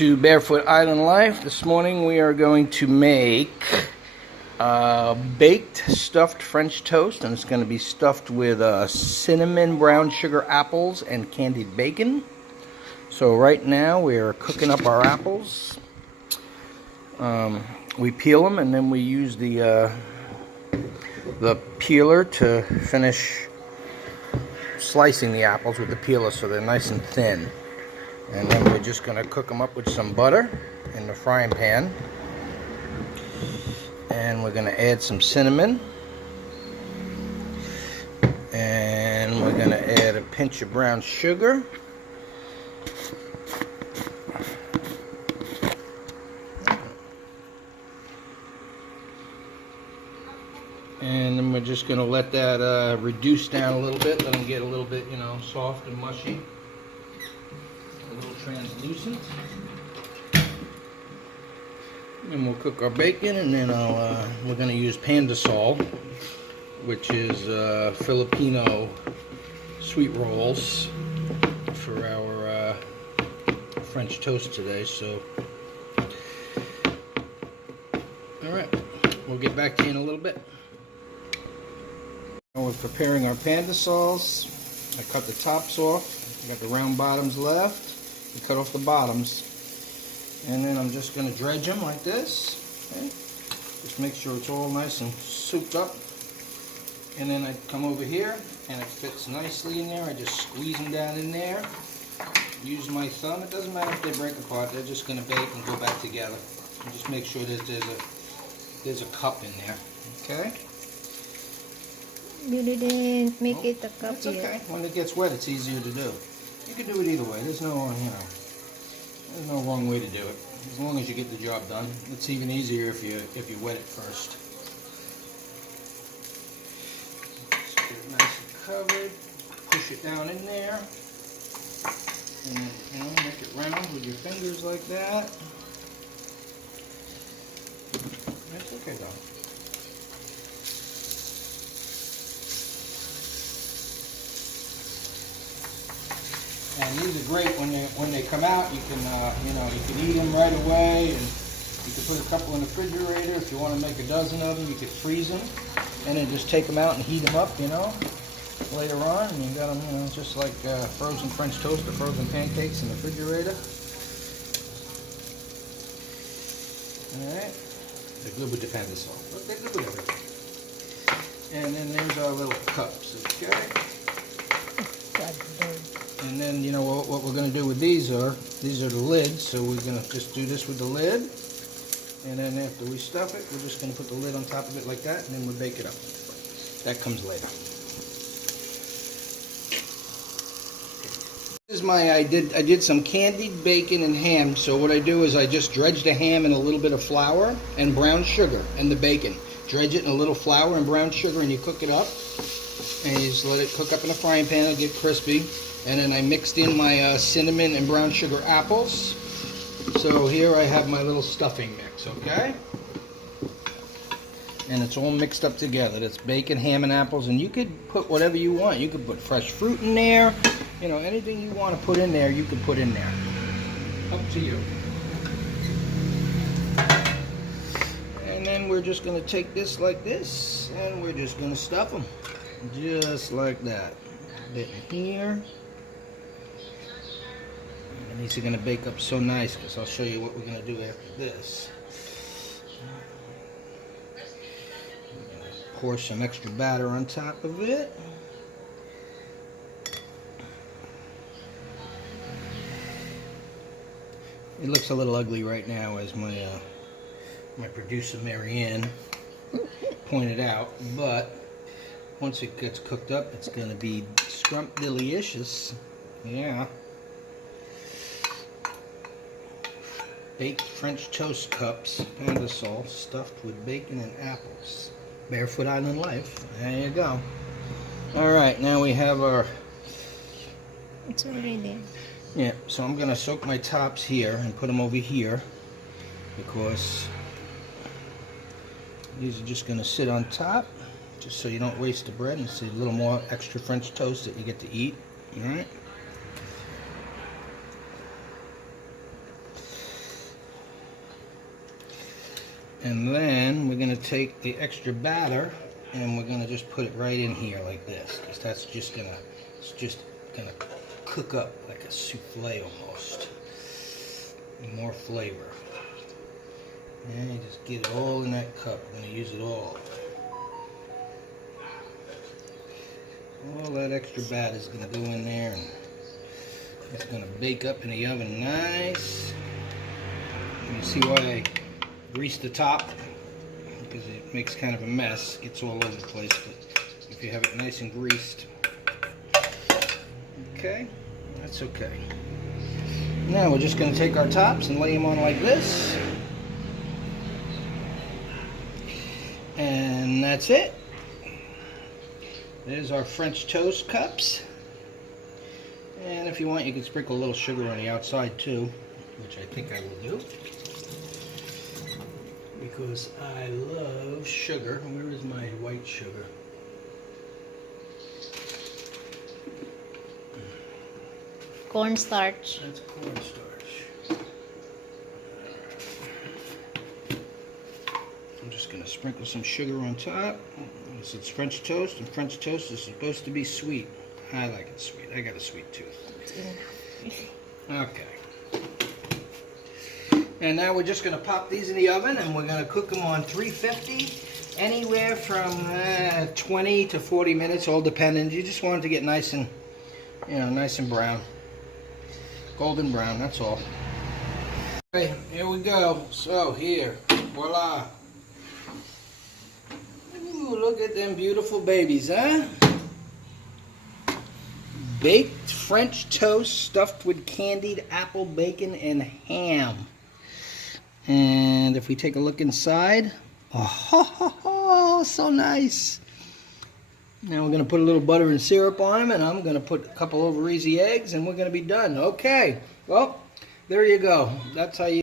to Barefoot Island Life. This morning we are going to make baked stuffed French toast, and it's going to be stuffed with cinnamon, brown sugar apples, and candied bacon. So right now we are cooking up our apples. We peel them, and then we use the peeler to finish slicing the apples with the peeler so they're nice and thin. And then we're just going to cook them up with some butter in the frying pan. And we're going to add some cinnamon. And we're going to add a pinch of brown sugar. And then we're just going to let that reduce down a little bit, let them get a little bit, soft and mushy. A little translucent. And we'll cook our bacon, and then we're going to use pandesal, which is Filipino sweet rolls for our French toast today. So, all right, we'll get back to you in a little bit. Now we're preparing our pandesals. I cut the tops off. I got the round bottoms left. We cut off the bottoms, and then I'm just going to dredge them like this. Okay? Just make sure it's all nice and souped up. And then I come over here, and it fits nicely in there. I just squeeze them down in there. Use my thumb. It doesn't matter if they break apart. They're just going to bake and go back together. And just make sure that there's a cup in there. Okay. You didn't make it a cup yet. It's okay. When it gets wet, it's easier to do. You can do it either way. There's no, there's no wrong way to do it. As long as you get the job done. It's even easier if you wet it first. Just get it nice and covered. Push it down in there, and then, make it round with your fingers like that. That's okay though. And these are great when they come out. You can you can eat them right away, and you can put a couple in the refrigerator. If you want to make a dozen of them, you could freeze them, and then just take them out and heat them up, later on. And you got them, just like frozen French toast or frozen pancakes in the refrigerator. All right, they're good with the pandesal. But they're good with everything. And then there's our little cups. Okay. And then, what we're going to do with these are the lids. So we're going to just do this with the lid. And then after we stuff it, we're just going to put the lid on top of it like that, and then we'll bake it up. That comes later. This is I did some candied bacon and ham. So what I do is I just dredge the ham in a little bit of flour and brown sugar and the bacon. Dredge it in a little flour and brown sugar, and you cook it up. And you just let it cook up in a frying pan. It'll get crispy. And then I mixed in my cinnamon and brown sugar apples. So here I have my little stuffing mix, okay? And it's all mixed up together. That's bacon, ham, and apples. And you could put whatever you want. You could put fresh fruit in there. Anything you want to put in there, you can put in there. Up to you. And then we're just going to take this like this, and we're just going to stuff them. Just like that. A bit in here. And these are going to bake up so nice, because I'll show you what we're going to do after this. Pour some extra batter on top of it. It looks a little ugly right now, as my producer Marianne pointed out, but once it gets cooked up, it's going to be scrumptious. Yeah. Baked French toast cups, pandesal, stuffed with bacon and apples. Barefoot Island Life. There you go. Alright, now we have our... It's already there. Yeah, so I'm going to soak my tops here and put them over here, because these are just going to sit on top, just so you don't waste the bread, and it's a little more extra French toast that you get to eat. Alright. And then we're going to take the extra batter and we're going to just put it right in here like this, because that's just going to, it's just going to cook up like a souffle almost. More flavor. And you just get it all in that cup. We're going to use it all. All that extra batter is going to go in there and it's going to bake up in the oven nice. And you see why I greased the top? Because it makes kind of a mess. Gets all over the place. But if you have it nice and greased. Okay, that's okay. Now we're just going to take our tops and lay them on like this. And that's it. There's our French toast cups. And if you want, you can sprinkle a little sugar on the outside too, which I think I will do. Because I love sugar. Where is my white sugar? Cornstarch. That's cornstarch. I'm just going to sprinkle some sugar on top. This is French toast, and French toast is supposed to be sweet. I like it sweet. I got a sweet tooth. Okay. And now we're just going to pop these in the oven, and we're going to cook them on 350, anywhere from 20 to 40 minutes, all depending. You just want it to get nice and, nice and brown. Golden brown, that's all. Okay, here we go. So here, voila. Ooh, look at them beautiful babies, huh? Baked French toast stuffed with candied apple bacon and ham. And if we take a look inside, oh, so nice. Now we're going to put a little butter and syrup on them, and I'm going to put a couple over easy eggs, and we're going to be done. Okay, well, there you go. That's how you